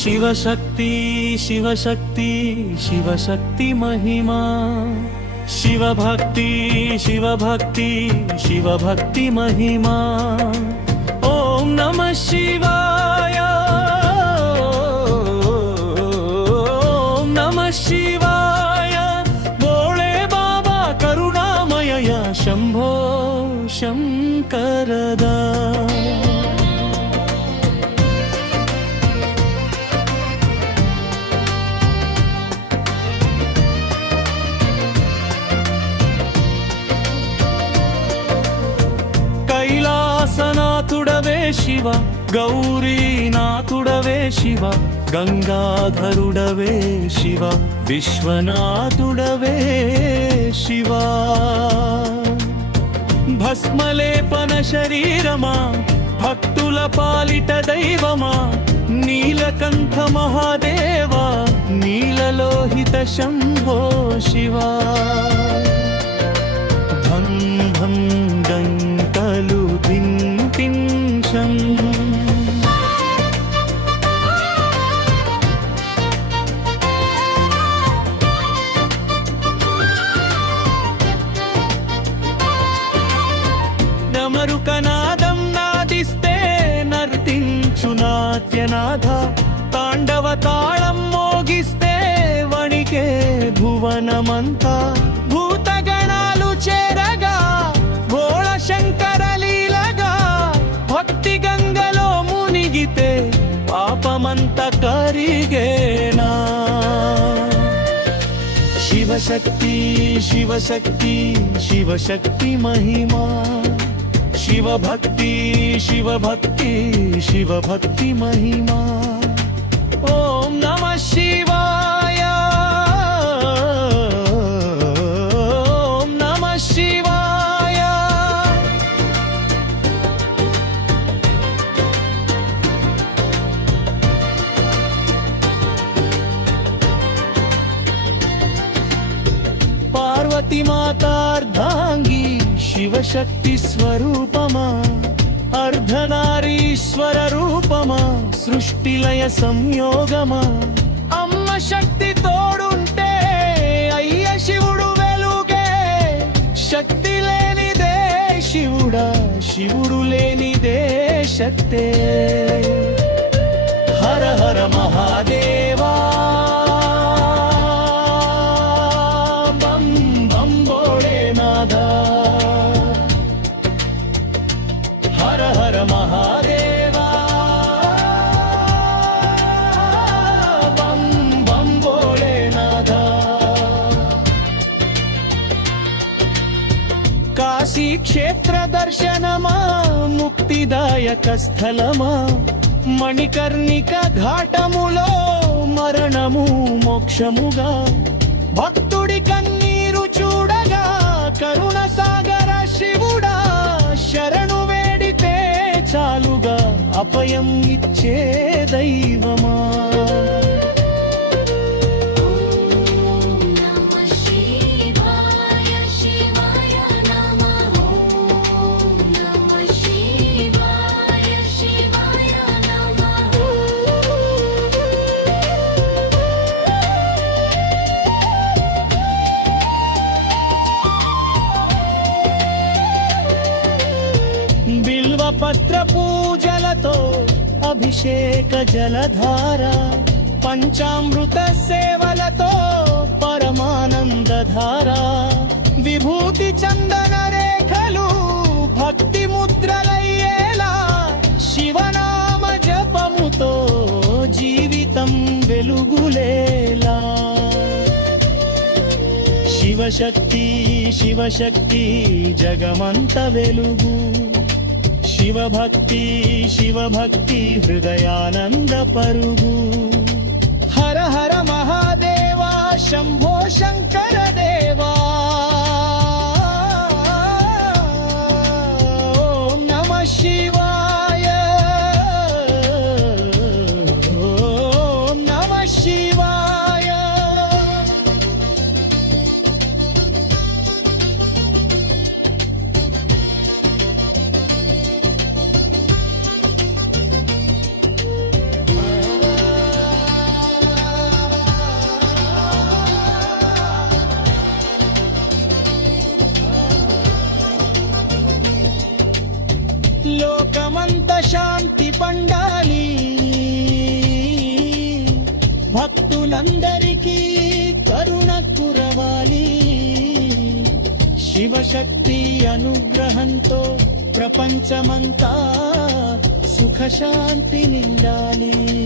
శివశక్తి శివశక్తి శివశక్తి మహిమా శివభక్తి శివభక్తి శివభక్తి మహిమా ఓం నమః శివాయ ఓం నమః శివాయ భోళే బాబా కరుణామయ శంభో శంకరదా కైలాసనాథుడవే శివ గౌరీనాథుడవే శివ గంగాధరుడవే శివ విశ్వనాథుడవే శివ భస్మలేపన శరీరమా భక్తుల పాలిట దైవమా నీలకంఠ మహాదేవా నీలలోహిత శంభో శివా భం భం గంటలు దింటింశం డమరుకనాదం నాదిస్తే నర్తించు నాట్యనాథ తాండవ తాళం మోగిస్తే వణికే భువనమంతా భూతగణాలు చేరగా భోళ శంకర లీలగా భక్తి గంగలో మునిగితే పాపమంత కరిగేనా శివశక్తి శివశక్తి శివశక్తి మహిమా శివభక్తి శివభక్తి శివభక్తి మహిమా ఓం నమః శివాయ ఓం నమః శివాయ పార్వతీ మాతార్ధాంగి శివశక్తి స్వరూపమా అర్ధనారీశ్వర రూపమా సృష్టిలయ సంయోగమా అమ్మ శక్తి తోడుంటే అయ్య శివుడు వెలుగే శక్తి లేనిదే శివుడా శివుడు లేనిదే శక్తే హర హర మహాదేవా బం బం భోళేనాథా హర హర మహాదేవా బం బం భోళేనాథా కాశీ క్షేత్ర దర్శనమా ముక్తిదాయక స్థలమా మణికర్ణిక ఘాటములో మరణము మోక్షముగా భక్తుడి కన్నీరు చూడగా కరుణ సాగర శివుడా శరణు వేడితే చాలుగా అభయం ఇచ్చే దైవమా పత్ర పూజలతో అభిషేక జలధార పంచామృత సేవలతో పరమానందధార విభూతి చందన రేఖలు భక్తి ముద్రలయ్యేలా శివనామ జపముతో జీవితం వెలుగులేలా శివశక్తి శివశక్తి జగమంత వెలుగు శివభక్తి శివభక్తి హృదయానంద పరుగు హర హర మహాదేవా శంభో శంకర దేవా ఓం నమః శివాయ ఓం నమః శివాయ లోకమంత శాంతి పండాలి, భక్తులందరికీ కరుణ కురవాలి. శివశక్తి అనుగ్రహంతో ప్రపంచమంతా సుఖశాంతి నిండాలి.